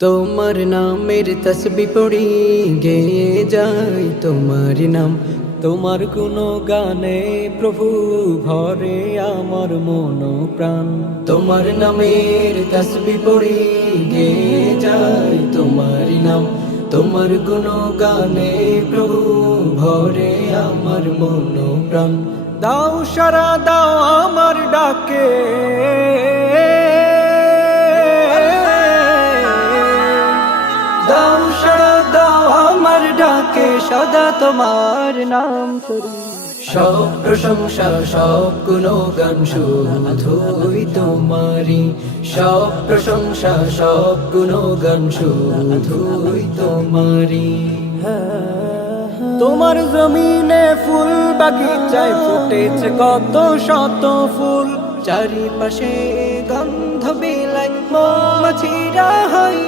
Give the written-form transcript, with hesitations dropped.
তোমার নামের তসবি পড়ি গেয়ে যাই তোমার নাম। তোমার কোনো গানে প্রভু ভরে আমার মন প্রাণ। তোমার নামের তসবি পড়ি গেয়ে যাই তোমার নাম। তোমার কোনো গানে প্রভু ভরে আমার মন প্রাণ। দাও সারা দাও আমার ডাকে, দাও সারা দাও আমার ডাকে, সদা তোমার নাম করি। সব প্রশংসা সব গুণগান শুধুই তোমারি। সব প্রশংসা সব গুণগান শুধুই তোমারি। তোমার জমিনে ফুল বাগিচায় ফুটেছে কত শত ফুল। চারিপাশে গন্ধ বিলায় মৌমাছিরা হয়